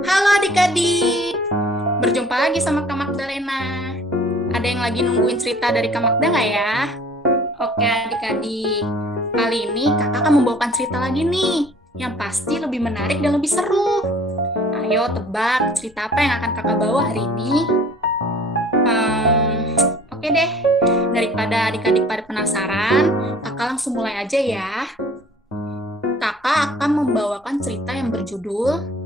Halo adik-adik, berjumpa lagi sama Kak Magdalena. Ada yang lagi nungguin cerita dari Kak Magda nggak ya? Oke adik-adik, kali ini kakak akan membawakan cerita lagi nih, yang pasti lebih menarik dan lebih seru. Ayo tebak cerita apa yang akan kakak bawa hari ini? Oke deh, daripada adik-adik pada penasaran, kakak langsung mulai aja ya. Kakak akan membawakan cerita yang berjudul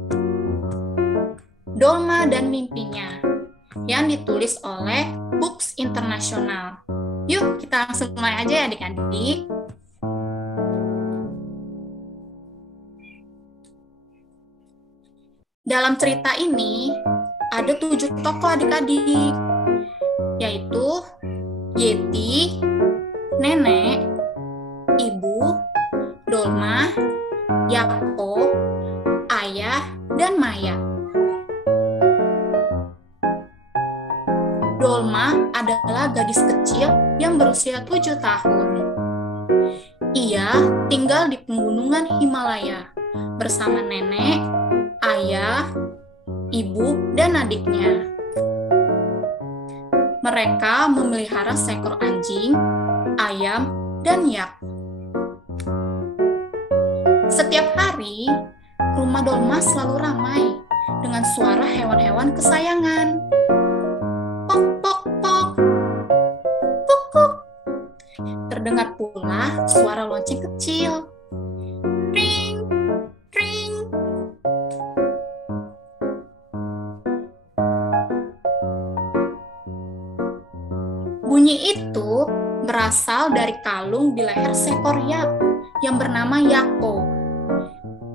Dolma dan Mimpinya, yang ditulis oleh Books International. Yuk, kita langsung mulai aja ya adik-adik. Dalam cerita ini, ada 7 tokoh adik-adik, yaitu Yeti, Nenek, Ibu, Dolma, Yako, Ayah, dan Maya. Dolma adalah gadis kecil yang berusia 7 tahun. Ia tinggal di pegunungan Himalaya bersama nenek, ayah, ibu, dan adiknya. Mereka memelihara seekor anjing, ayam, dan yak. Setiap hari, rumah Dolma selalu ramai dengan suara hewan-hewan kesayangan. Pok, pok, pok, kuk, kuk. Terdengar pula suara lonceng kecil. Ring, ring. Bunyi itu berasal dari kalung di leher seekor yak yang bernama Yako.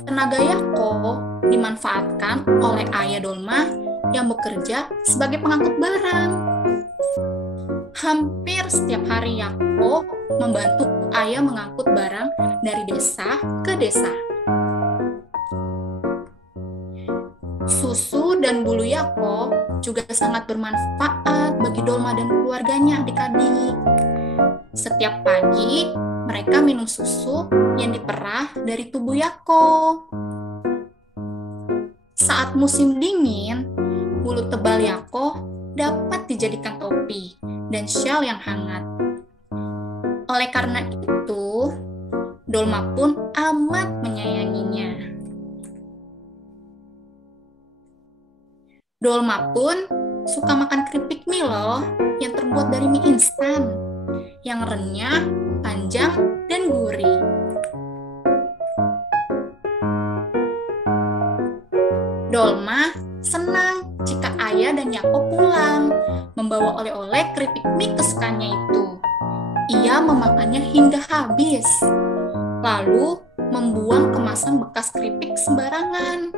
Tenaga Yako dimanfaatkan oleh ayah Dolma yang bekerja sebagai pengangkut barang. Hampir setiap hari Yako membantu ayah mengangkut barang dari desa ke desa. Susu dan bulu Yako juga sangat bermanfaat bagi Dolma dan keluarganya adik-adik. Setiap pagi, mereka minum susu yang diperah dari tubuh Yako. Saat musim dingin, bulu tebal Yako dapat dijadikan topi dan syal yang hangat. Oleh karena itu, Dolma pun amat menyayanginya. Dolma pun suka makan keripik mie loh, yang terbuat dari mie instan, yang renyah, panjang, dan gurih. Dolma senang jika ayah dan Yako pulang, membawa oleh-oleh keripik mie kesukaannya itu. Ia memakannya hingga habis, lalu membuang kemasan bekas keripik sembarangan.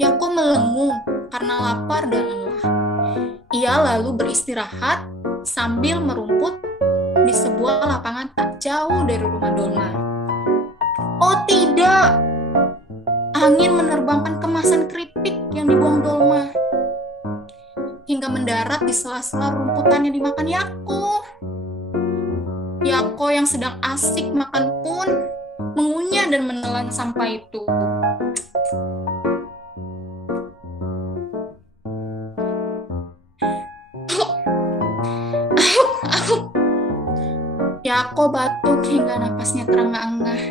Yako melengung karena lapar dan lelah. Ia lalu beristirahat sambil merumput di sebuah lapangan tak jauh dari rumah Dolma. Oh tidak! Angin menerbangkan kemasan keripik yang dibuang Dolma hingga mendarat di sela-sela rumputan yang dimakan Yako. Yako yang sedang asik makan pun mengunyah dan menelan sampah itu. Yako batuk hingga napasnya terengah-engah.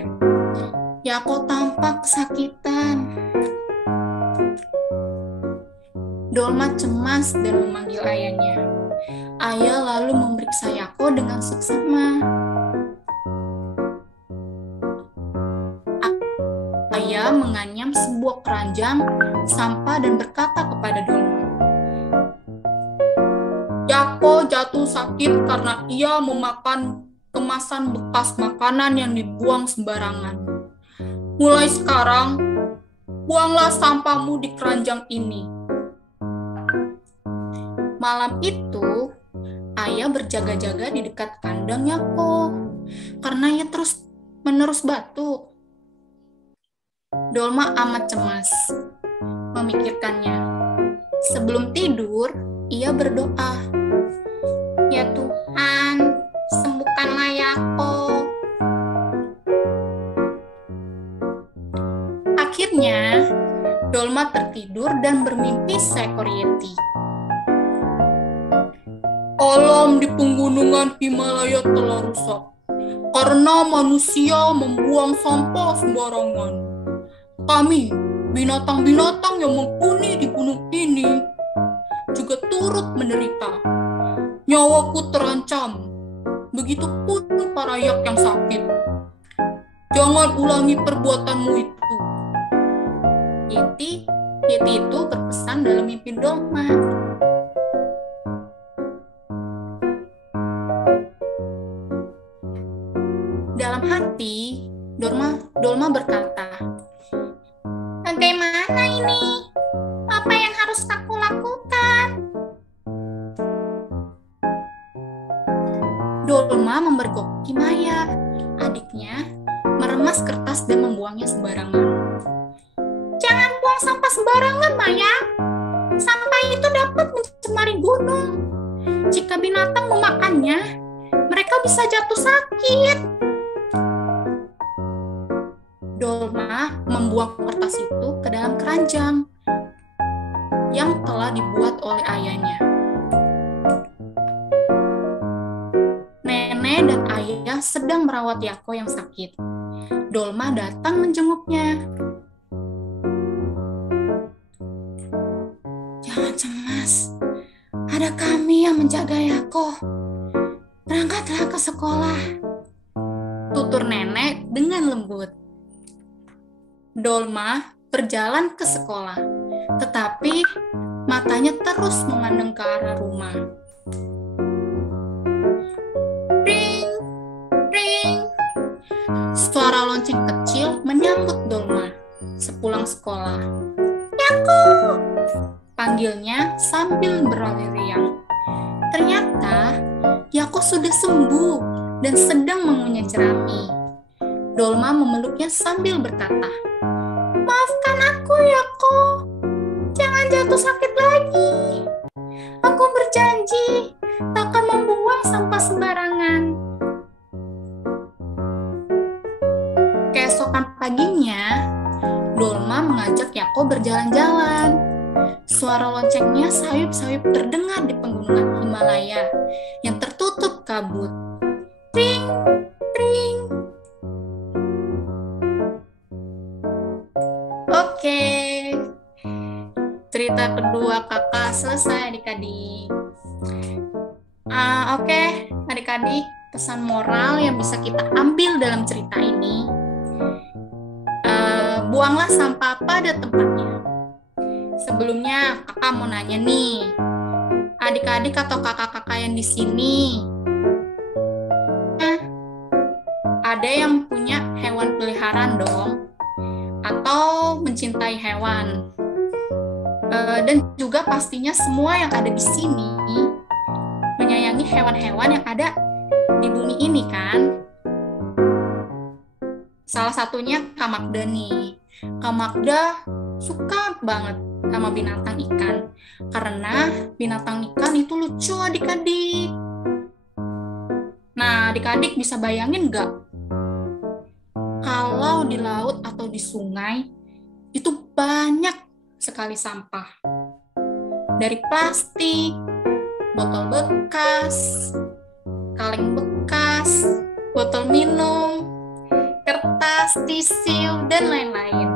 Yako tampak kesakitan. Dolma cemas dan memanggil ayahnya. Ayah lalu memeriksa Yako dengan seksama. Ayah menganyam sebuah keranjang sampah dan berkata kepada Dolma, Yako jatuh sakit karena ia memakan kemasan bekas makanan yang dibuang sembarangan. Mulai sekarang, buanglah sampahmu di keranjang ini. Malam itu, ayah berjaga-jaga di dekat kandang Yako karena ia terus-menerus batuk. Dolma amat cemas memikirkannya. Sebelum tidur, ia berdoa, Ya Tuhan, sembuhkanlah Yako. dan bermimpi seekor yeti. Alam di pegunungan Himalaya telah rusak karena manusia membuang sampah sembarangan. Kami, binatang-binatang yang menghuni di gunung ini, juga turut menderita. Nyawaku terancam, begitupun para yak yang sakit. Jangan ulangi perbuatanmu itu. Yeti itu berpesan dalam mimpi Dolma. Dalam hati, Dolma berkata, "Bagaimana ini? Apa yang harus aku lakukan?" Dolma memergoki Maya, adiknya, meremas kertas dan membuangnya sembarangan. "Jangan buang sampah sembarangan, Maya. Sampah itu dapat mencemari gunung. Jika binatang memakannya, mereka bisa jatuh sakit." Dolma membuang kertas itu ke dalam keranjang yang telah dibuat oleh ayahnya. Nenek dan ayah sedang merawat Yako yang sakit. Dolma datang menjenguknya. "Jangan cemas, ada kami yang menjaga Yako. Berangkatlah ke sekolah," tutur nenek dengan lembut. Dolma berjalan ke sekolah, tetapi matanya terus memandang ke arah rumah. Ring, ring. Suara lonceng kecil menyambut Dolma sepulang sekolah. "Yako!" panggilnya sambil berlari riang. Ternyata Yako sudah sembuh dan sedang mengunyah jerami. Dolma memeluknya sambil berkata, "Maafkan aku, Yako. Jangan jatuh sakit lagi. Aku berjanji takkan membuang sampah sembarangan." Keesokan paginya, Dolma mengajak Yako berjalan-jalan. Suara loncengnya sayup-sayup terdengar di pegunungan Himalaya yang tertutup kabut. Ring, ring. Oke, cerita kedua kakak selesai adik-adik. Oke, adik-adik, pesan moral yang bisa kita ambil dalam cerita ini. Buanglah sampah pada tempatnya. Sebelumnya kakak mau nanya nih, adik-adik atau kakak-kakak yang di sini, ada yang punya hewan peliharaan dong? Atau mencintai hewan. Dan juga pastinya semua yang ada di sini menyayangi hewan-hewan yang ada di bumi ini kan. Salah satunya Kak Magda nih. Kak Magda suka banget sama binatang ikan. Karena binatang ikan itu lucu adik-adik. Nah, adik-adik bisa bayangin nggak? Kalau di laut atau di sungai, itu banyak sekali sampah. Dari plastik, botol bekas, kaleng bekas, botol minum, kertas, tisu, dan lain-lain.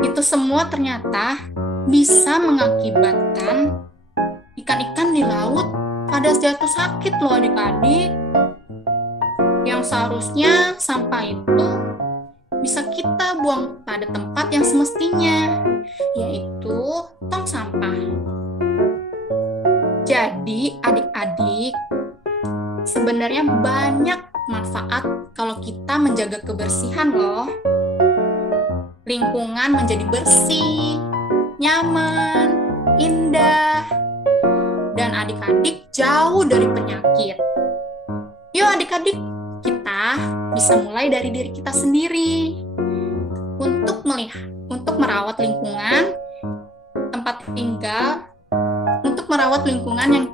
Itu semua ternyata bisa mengakibatkan ikan-ikan di laut pada jatuh sakit loh adik-adik. Yang seharusnya sampah itu bisa kita buang pada tempat yang semestinya, yaitu tong sampah. Jadi adik-adik, sebenarnya banyak manfaat kalau kita menjaga kebersihan loh. Lingkungan menjadi bersih, nyaman, indah, dan adik-adik jauh dari penyakit. Yuk adik-adik, kita bisa mulai dari diri kita sendiri untuk merawat lingkungan tempat tinggal, untuk merawat lingkungan yang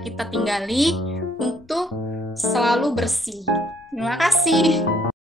kita tinggali, untuk selalu bersih. Terima kasih.